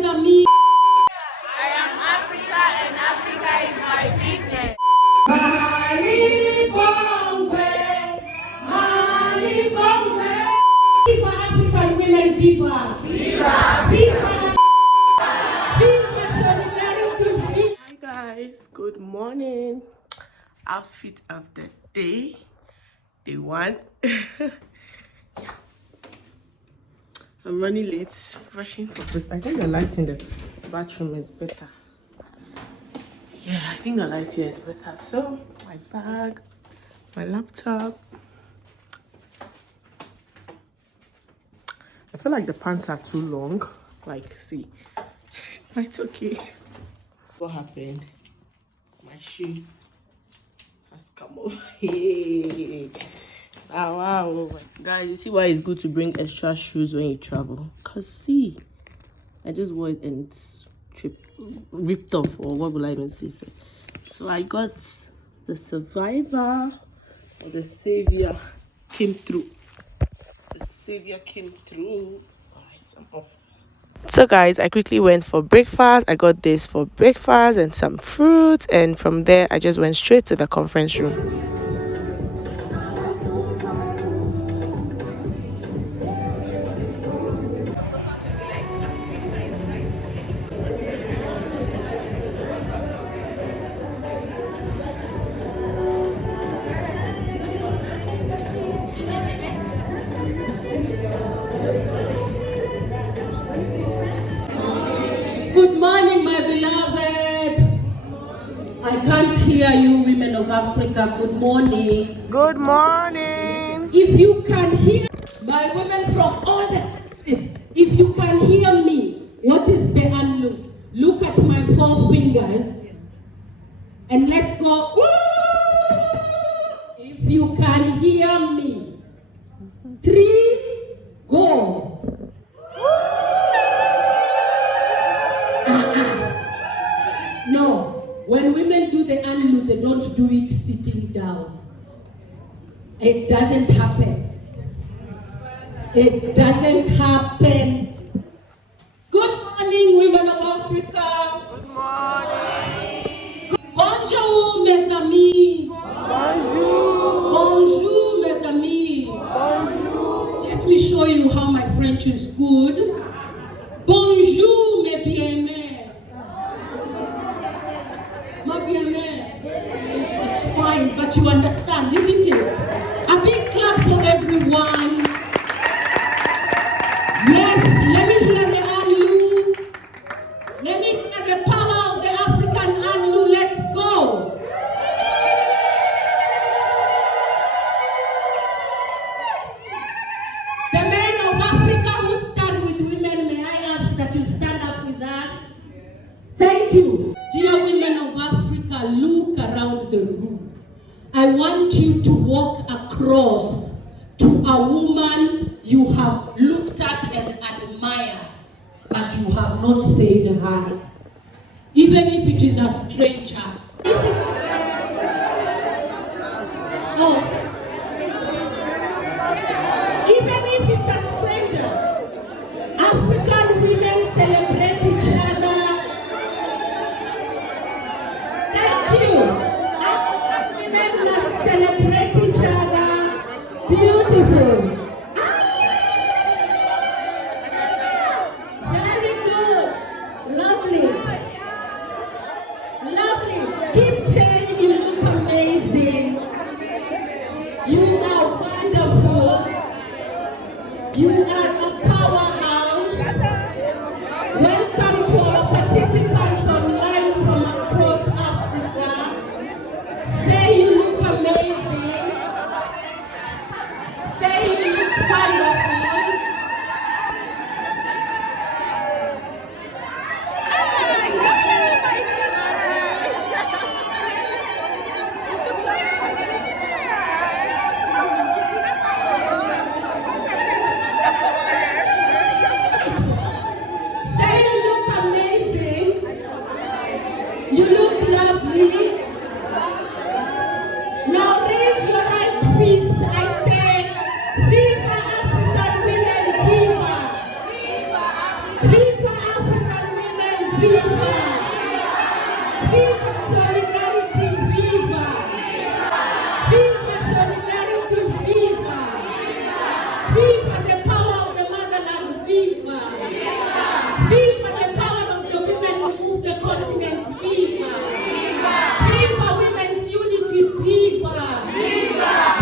mes amis. I am Africa and Africa is my business. Mali Bombe, Mali Bombe. Viva African women, viva! Viva! Viva! Viva solidarity! Hi guys, good morning. Outfit of the day, day one. Yes. I'm running late, rushing for breakfast. I think the light in the bathroom is better. Yeah, I think the light here is better. So, my bag, my laptop. I feel like the pants are too long. Like, see, but it's okay. What happened? My shoe has come off. Hey. Ah, wow. Guys, you see why it's good to bring extra shoes when you travel? Because, see, I just wore it and it's ripped off, or what will I even say? So I got the Survivor, or the Savior came through. The Savior came through. Alright, I'm off. So guys, I quickly went for breakfast. I got this for breakfast and some fruits, and from there I just went straight to the conference room. Good morning, my beloved. I can't hear you, women of Africa. Good morning. Good morning. If you can hear my women from all the countries, if you can hear me, what is the unlook? Look at my 4 fingers and let's go. Woo! If you can hear me, 3, go. No, when women do the unlook, they don't do it sitting down. It doesn't happen. It doesn't happen. Good morning, women of Africa. Good morning. Bonjour, mes amis. Bonjour. Bonjour, mes amis. Bonjour. Let me show you how my French is good. Bonjour, mes bien-aimés. My bien-aimés. It's fine, but you understand, isn't it? A big clap for everyone. Yes, let me hear the Anlu. Let me hear the power of the African Anlu. Let's go. The men of Africa who stand with women, may I ask that you stand up with us? Thank you. Dear women of Africa, look around the room. I want you to walk across to a woman you have looked at and admired, but you have not said hi. Even if it is a stranger. Oh. Even if it's a stranger. African women celebrate each other. Thank you. African women must celebrate each other. Beautiful. Very good. Lovely. Lovely. Keep saying you look amazing. You are wonderful. You are a powerhouse. Welcome to our participants online from across Africa. Say you look amazing. Say you look wonderful. Say you look amazing. You look lovely. Now raise your right fist. I say, Viva African women, viva! Viva African Viva! Viva solidarity, viva! Viva solidarity, viva! Viva the power of the motherland, viva! Viva the power of the women who move the continent, viva! Viva women's unity, viva!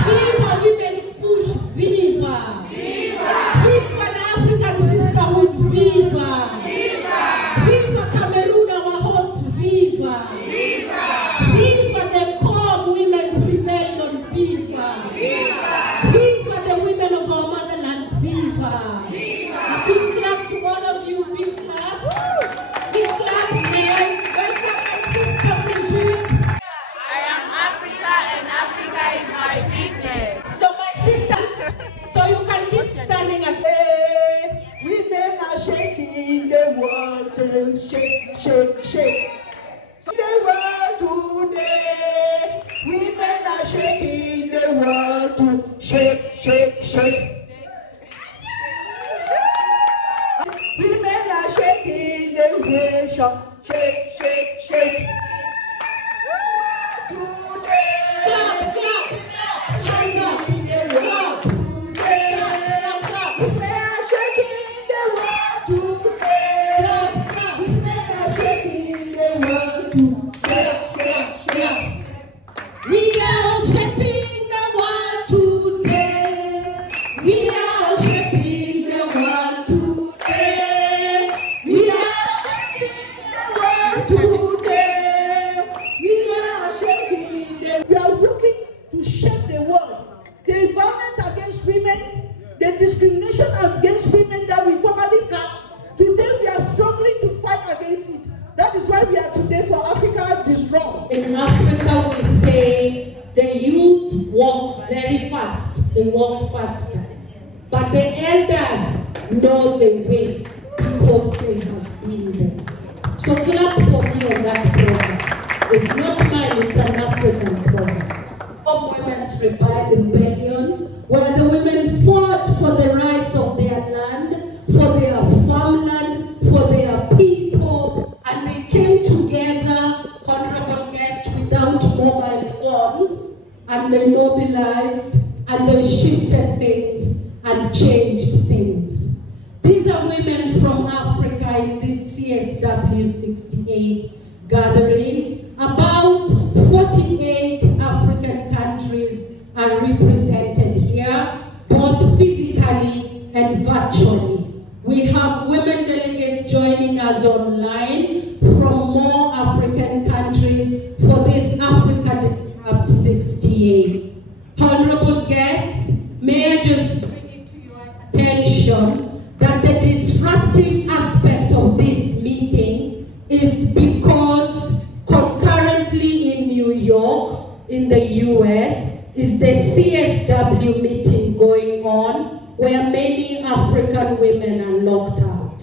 Viva women's push, viva! Viva the African sisterhood, viva! Viva Cameroon, our host, viva! Viva the core women's rebellion, viva! Viva the women of our motherland, viva! A big clap to all of you, big clap! Big clap, man! Welcome my sister Brigitte! I am Africa and Africa is my business. So my sisters, so you can keep standing as women are shaking the world, shake, shake, shake. So the world today, women are shaking the world to shake, shake, shake. Women are shaking the nation, shake, shake, shake. Today, clap, clap, clap, hands up, clap, today, clap, clap. Women are shaking the world today, clap, clap. Women are shaking the world to shake, shake, shake. We are shaping the world today. We are shaping the world today. We are shaping the world today. We are shaping the. We are working to shape the world. The violence against women, the discrimination against women that we formerly had. Today we are struggling to fight against it. That is why we are today for Africa Disrupt. In Africa, we say the youth walk very fast. They walk faster. But the elders know the way because they have been there. So clap for me on that program. It's not mine, it's an African program. From Women's Rebellion, where the women fought for the rights of their land, for their farmland, for their people, and they came together, honorable guests, without mobile phones, and they mobilized, and they shifted things, and changed things. These are women from Africa in this CSW68 gathering. About 48 African countries are represented here, both physically and virtually. We have women delegates joining us online from more African countries for this Africa Disrupt 68. Honorable guests, may I just bring it to your attention that the disruptive aspect of this meeting is because concurrently in New York, in the US, is the CSW meeting going on where many African women are locked out.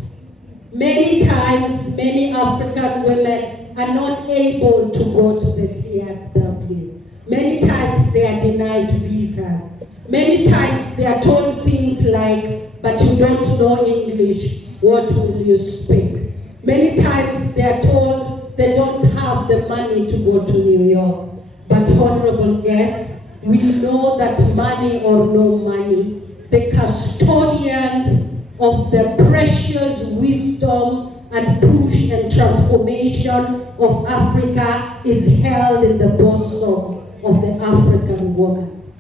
Many times, many African women are not able to go to the CSW. Many times they are denied visas. Many times they are told things like, but you don't know English, what will you speak? Many times they are told they don't have the money to go to New York. But honorable guests, we know that money or no money, the custodians of the precious wisdom and push and transformation of Africa is held in the bosom of the African woman.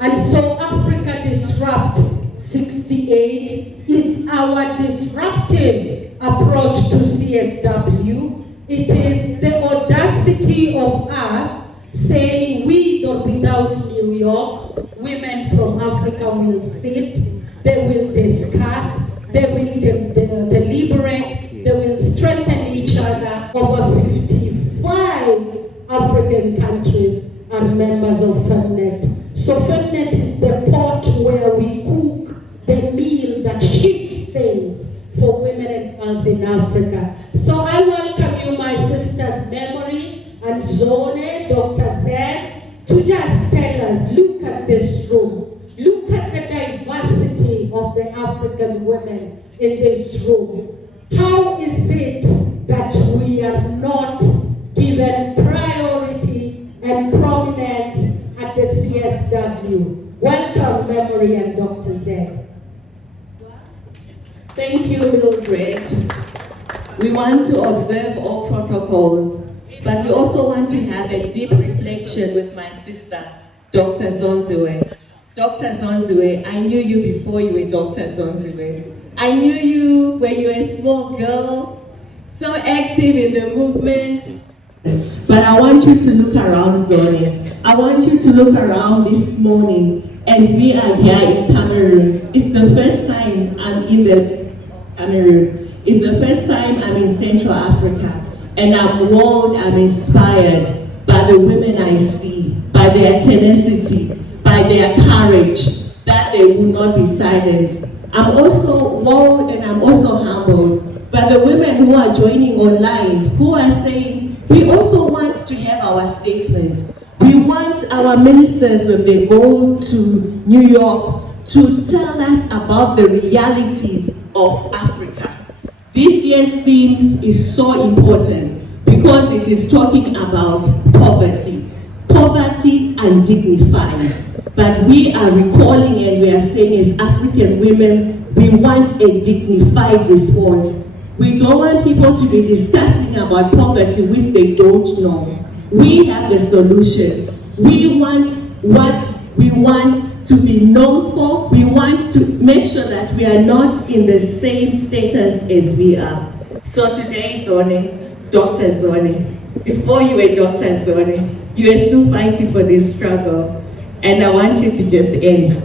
And so Africa Disrupt 68 is our disruptive approach to CSW. It is the audacity of us saying with or without New York, women from Africa will sit, they will discuss, they will deliberate, they will strengthen each other. Over 55 African countries are members of FEMNET. So FEMNET is the pot where we cook the meal that shifts things for women and girls in Africa. So I welcome you, my sister's memory, and Zone, Dr. Zed, to just tell us, look at this room. Look at the diversity of the African women in this room. How is it that we are not given priority and prominence at the CSW? Welcome, Memory and Dr. Z. Thank you, Mildred. We want to observe all protocols, but we also want to have a deep reflection with my sister, Dr. Zonziwe. Dr. Zonziwe, I knew you before you were Dr. Zonziwe. I knew you when you were a small girl, so active in the movement. But I want you to look around, Zoni. I want you to look around this morning as we are here in Cameroon. It's the first time I'm in the Cameroon. It's the first time I'm in Central Africa. And I'm inspired by the women I see, by their tenacity, by their courage, that they will not be silenced. I'm also wowed and I'm also humbled by the women who are joining online, who are saying, we also want to have our statement. We want our ministers, when they go to New York, to tell us about the realities of Africa. This year's theme is so important because it is talking about poverty. Poverty undignifies. But we are recalling and we are saying, as African women, we want a dignified response. We don't want people to be discussing about poverty which they don't know. We have the solutions. We want what we want to be known for. We want to make sure that we are not in the same status as we are. So today, Zoni, Dr. Zoni, before you were Dr. Zoni, you are still fighting for this struggle. And I want you to just end.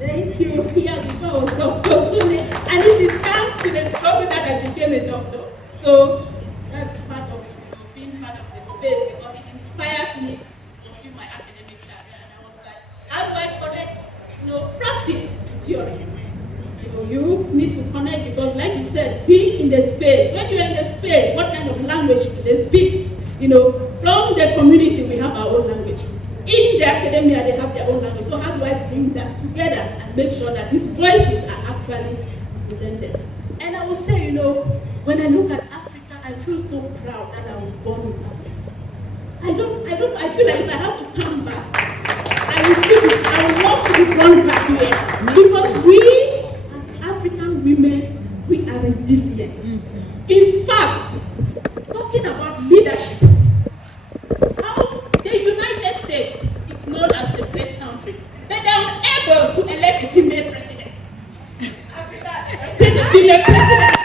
Thank you. Here before I was Dr. Zoni, and it is thanks to the struggle that I became a doctor. So that's part of being part of the space, because it inspired me to pursue my academic career. And I was like, how do I connect, practice and theory? You need to connect, because like you said, being in the space, when you're in the space, what kind of language do they speak? From the community, we have our own language. In the academia, they have their own language. So how do I bring that together and make sure that these voices are actually presented? And I will say, when I look at Africa, I feel so proud that I was born in Africa. I feel like if I have to come back, I would love to be born back here. Because we, as African women, we are resilient. Mm-hmm. In fact, talking about leadership, the United States is known as the great country, but they are unable to elect a female president. Africa has elected a female president.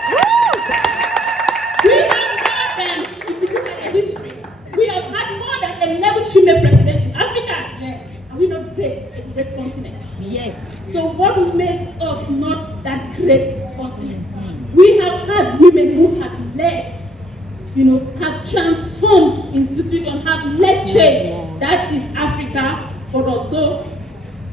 We have more than, if you look at the history, we have had more than 11 female presidents in Africa. Yes. Are we not great, a great continent? Yes. So what makes us not that great continent? Mm-hmm. We have had women who have led, have transformed institutions, have led change. That is Africa for us. So,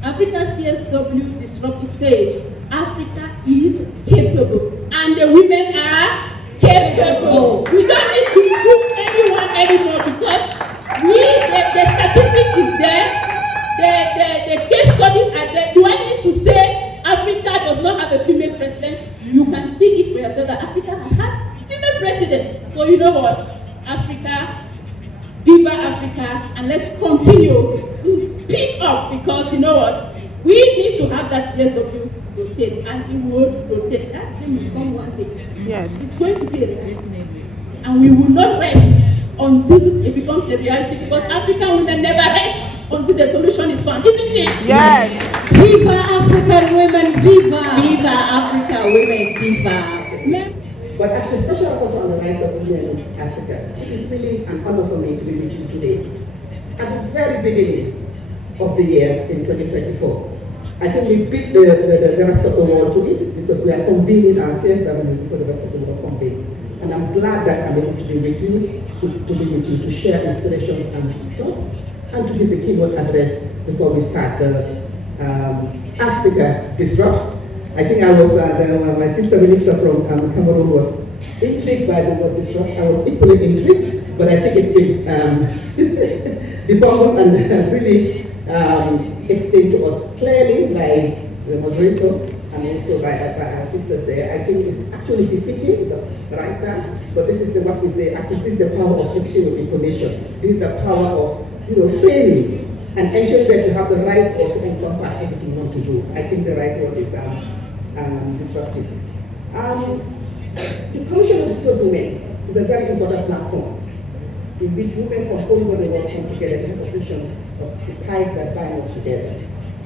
Africa CSW Disrupt said, Africa is capable, and the women are capable. We don't need to prove anyone anymore, because the statistics is there, the case studies are there. Do I need to say Africa does not have a female president? You can see it for yourself that Africa has had female president. So you know what? Africa, Viva Africa, and let's continue to speak up, because you know what? We need to have that CSW rotate, and it will rotate. That time will come one day. Yes. It's going to be a reality. And we will not rest until it becomes a reality, because African women never rest until the solution is found, isn't it? Yes. Viva African women, viva! Viva Africa women, viva Africa. But as the Special Rapporteur on the Rights of Women in Africa, it is really an honor for me to be with you today. At the very beginning of the year in 2024, I think we beat the rest of the world to it, because we are convening our CSW before the rest of the world convenes. And I'm glad that I'm able to be with you, to be with you, to share inspirations and thoughts, and to give the keynote address before we start the Africa Disrupt. I think I was, my sister minister from Cameroon was intrigued by the word disrupt. I was equally intrigued, but I think it's been debunked and really explained to us clearly by the moderator and also by our sisters there, I think it's actually defeating, it's a right term, but this is what we say, this is the power of exchange of information. This is the power of, framing and ensuring that you have the right word to encompass everything you want to do. I think the right word is disruptive. The Commission of State of Women is a very important platform in which women from all over the world come together in a vision of the ties that bind us together.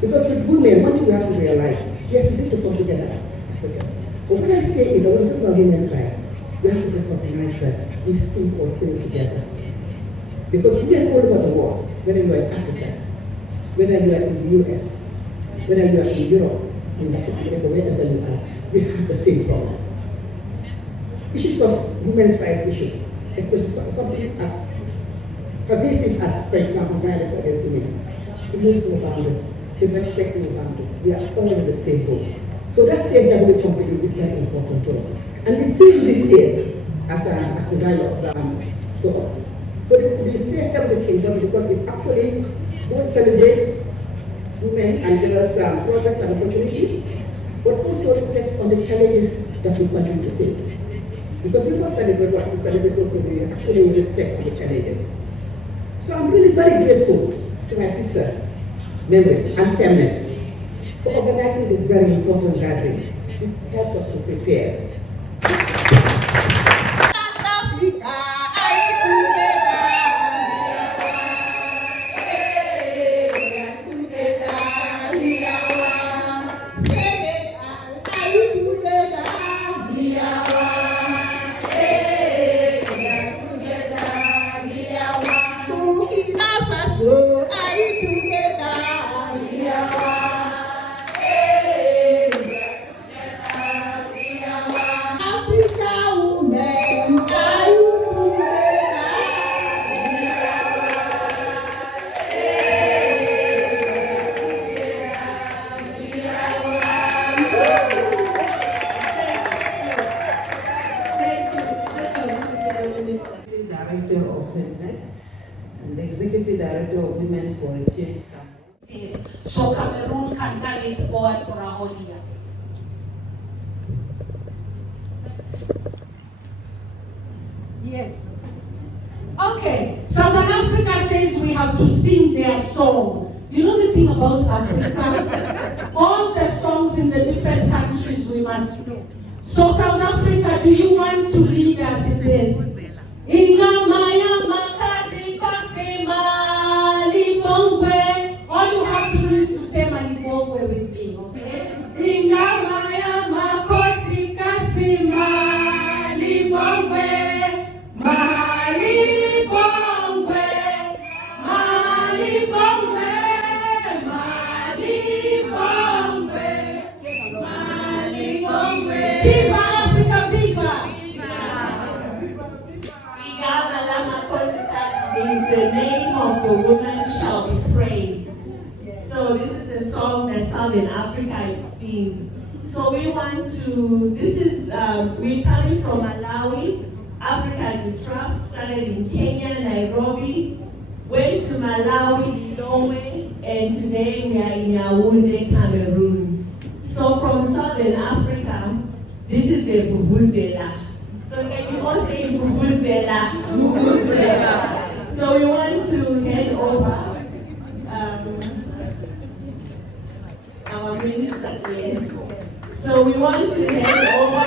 Because with women, one thing we have to realize, yes, we need to come together as Africa. But what I say is that when we talk about women's rights, we have to recognize that we sing or sing together. Because women all over the world, whether you are in Africa, whether you are in the US, whether you are in Europe, in Latin America, wherever you are, we have the same problems. Issues of women's rights issues, especially something as pervasive as, for example, violence against women. It knows no boundaries. It respects no boundaries. We are all in the same boat. So that CSW company is very important to us. And the theme this year, as the dialogues to us. So the CSW is important because it actually both celebrates women and girls' progress and opportunity, but also reflects on the challenges that we continue to face. Because we must celebrate what we celebrate, also we actually reflect on the challenges. So I'm really very grateful to my sister, Memory, and Femnet for organizing this very important gathering. It helps us to prepare. Director of FEMNET and the Executive Director of Women for a Change Campaign. So Cameroon can carry it forward for a whole year. Yes. Okay, Southern Africa says we have to sing their song. You know the thing about Africa? All the songs in the different countries we must know. So South Africa, do you want to lead us in this? Ingamaya makazi kose malibongwe. All you have to do is to say malibongwe with me, okay? Ingamaya makosi kasi malibongwe. Malibongwe. Malibongwe. Malibongwe. Malibongwe. Viva Africa, viva! Is the name of the woman shall be praised. So this is a song that Southern Africa sings. So we want to, we're coming from Malawi, Africa Disrupt, started in Kenya, Nairobi, went to Malawi, Lilongwe, and today we are in Yaoundé, Cameroon. So from Southern Africa, this is a Vuvuzela. So can you all say Vuvuzela? Vuvuzela. So we want to hand over our minister, yes. So we want to hand over,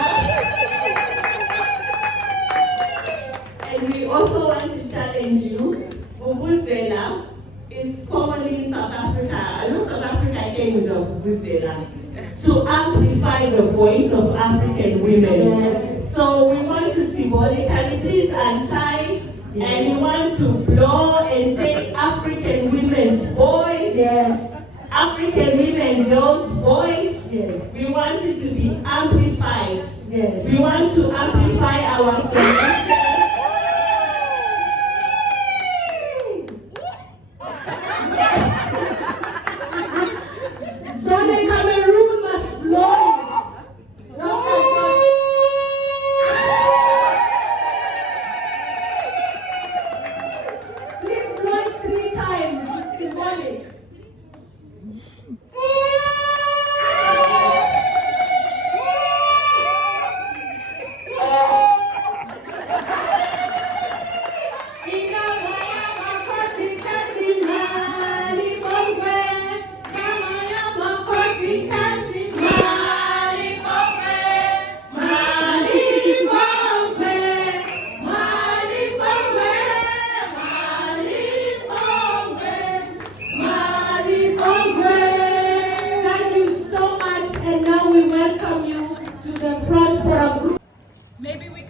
and we also want to challenge you. Vuvuzela is commonly in South Africa. I know South Africa came with a Vuvuzela to amplify the voice of African women. Yes. So we want to symbolically please untie. Yes. And we want to blow and say African women's voice, yes. African women, girls' voice. Yes. We want it to be amplified. Yes. We want to amplify our solution. So the Cameroon must blow it.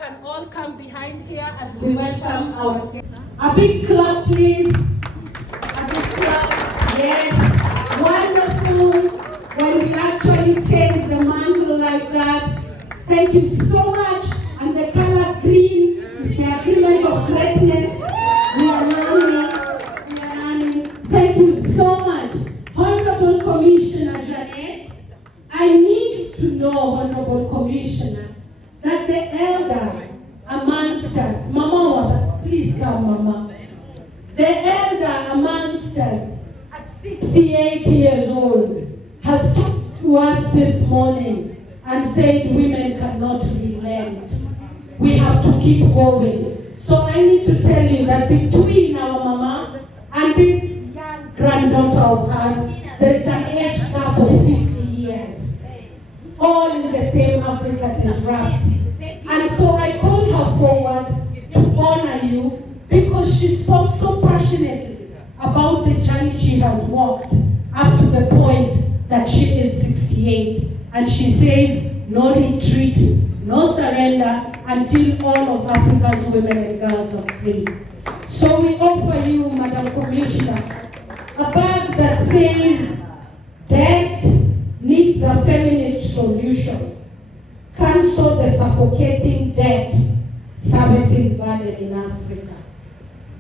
can all come behind here as we welcome our guests. A big clap, please. A big clap. Yes. Wonderful. When we actually change the mantle like that. Thank you so much. And the color green is the agreement of greatness. We are learning. We are learning. Thank you so much. Honorable Commissioner Janet, I need to know, Honorable Commissioner, that the elder amongst us, Mama, please come, Mama. The elder amongst us at 68 years old has talked to us this morning and said women cannot relent. We have to keep going. So I need to tell you that between our Mama and this young granddaughter of hers, there is an age gap of 50 years. All in the same Africa Disrupt. And so I call her forward to honor you because she spoke so passionately about the journey she has walked up to the point that she is 68. And she says, no retreat, no surrender until all of Africa's women and girls are free. So we offer you, Madam Commissioner, a bag that says, debt needs a feminist solution. Cancel the suffocating debt servicing burden in Africa.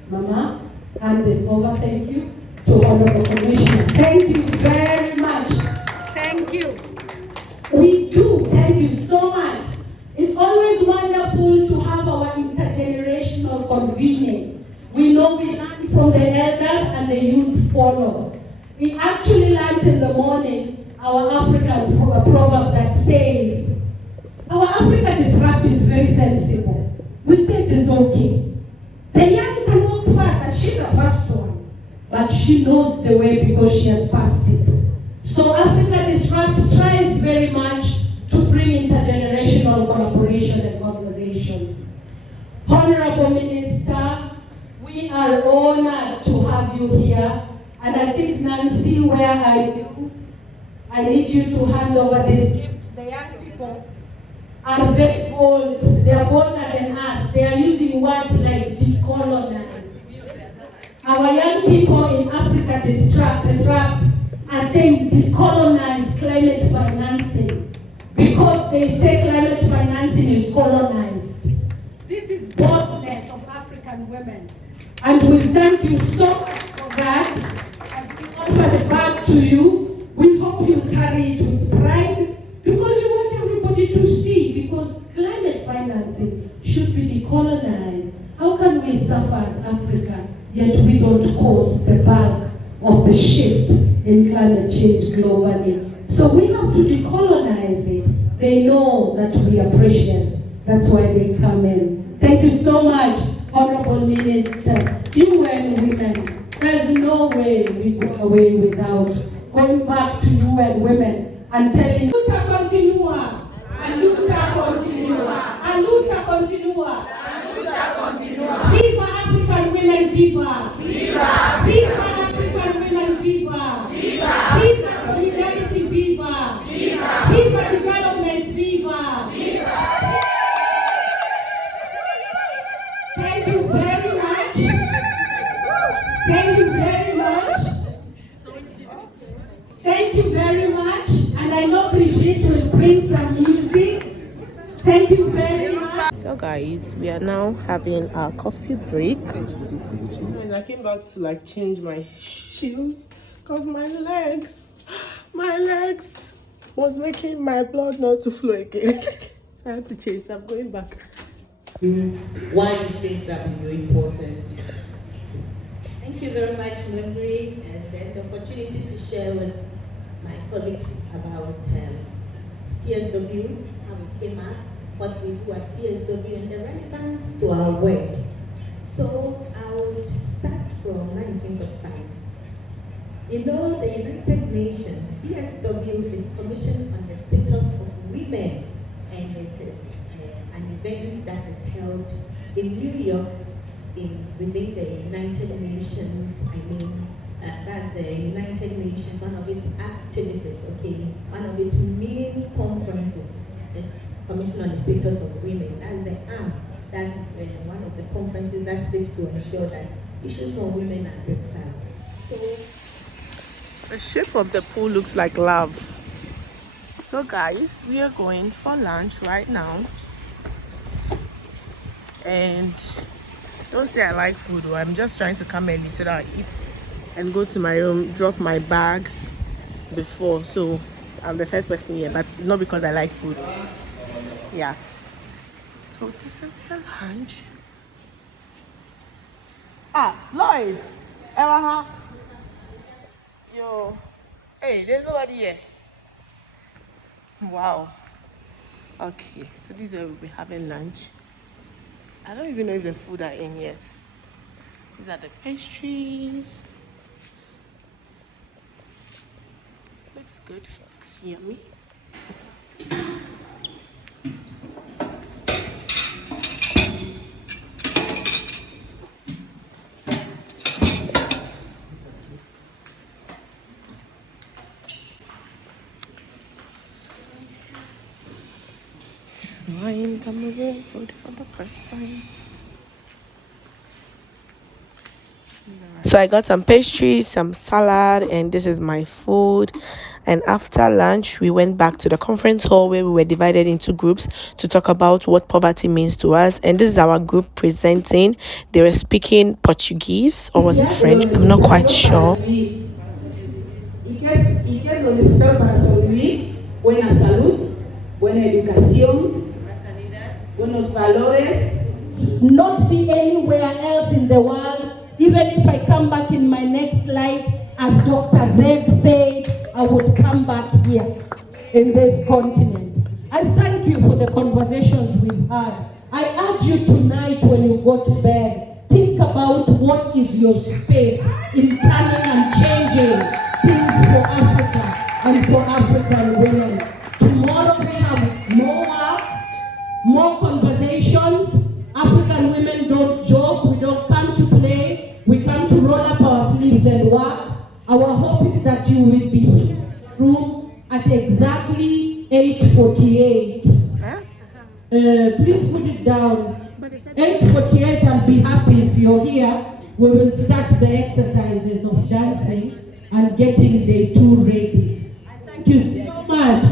Mama, hand this over, thank you, to Honorable Commissioner. Thank you very much. Thank you. We do, thank you so much. It's always wonderful to have our intergenerational convening. We know we learn from the elders and the youth follow. We actually learned in the morning our African proverb that says, our Africa Disrupt is very sensible. We say it is okay. The young can walk fast and she's the first one. But she knows the way because she has passed it. So Africa Disrupt tries very much to bring intergenerational collaboration and conversations. Honorable Minister, we are honored to have you here. And I think, Nancy, where are you? I need you to hand over this gift. The young people are very bold. They are bolder than us. They are using words like decolonize. Our young people in Africa Disrupt are saying decolonize climate financing because they say climate financing is colonized. This is boldness of African women. And we thank you so much for that. As we offer the bag to you, we hope you carry it with pride because you want everybody to see, because climate financing should be decolonized. How can we suffer as Africa, yet we don't cause the bag of the shift in climate change globally? So we have to decolonize it. They know that we are precious. That's why they come in. Thank you so much, Honorable Minister. UN women, there's no way we go away without going back to UN women and telling luta continua, and luta continua, and luta continua, and luta continua. Viva African women, viva! Viva! Viva African women, viva! Viva! Viva solidarity, viva! Viva! Viva development, viva! Viva! Thank you very much. Thank you very much. Thank you very much. And I know Brigitte will bring some music. Thank you very much. So guys, we are now having our coffee break. I came back to change my shoes because my legs was making my blood not to flow again. So I had to change. So I'm going back. Why is CSW important? Thank you very much, Memory, and then the opportunity to share with my colleagues about CSW, how it came up, what we do at CSW, and the relevance to our work. So I would start from 1945. You know, the United Nations, CSW is commissioned on the status of women, and it is an event that is held in New York within the United Nations. That's the United Nations, one of its activities, okay? One of its main conferences is Commission on the Status of Women. That's the arm assist to ensure that issues on women are discussed. So the shape of the pool looks like love. So guys, we are going for lunch right now, and don't say I like food, or I'm just trying to come early so that I eat and go to my room, drop my bags before. So I'm the first person here, but it's not because I like food. Yes. So this is the lunch. Lois, Ewaha. Yo, hey, there's nobody here. Wow. Okay, so this is where we'll be having lunch. I don't even know if the food are in yet. These are the pastries. Looks good. Looks yummy. Trying Cameroon food for the first time. So I got some pastries, some salad, and this is my food. And after lunch, we went back to the conference hall where we were divided into groups to talk about what poverty means to us. And this is our group presenting. They were speaking Portuguese, or was it French? I'm not quite sure. Y que es lo necesario para sobrevivir: buena salud, buena educación, buenos valores. Not be anywhere else in the world. Even if I come back in my next life, as Dr. Z said, I would come back here in this continent. I thank you for the conversations we've had. I urge you tonight when you go to bed, think about what is your space in turning and changing things for Africa and for African women. Tomorrow we have more work, more conversations. African women don't joke, we don't come to play, we come to roll up our sleeves and work. Our hope is that you will be here in the room at exactly 8:48. Please put it down. 8:48, I'll be happy if you're here. We will start the exercises of dancing and getting day 2 ready. Thank you so much.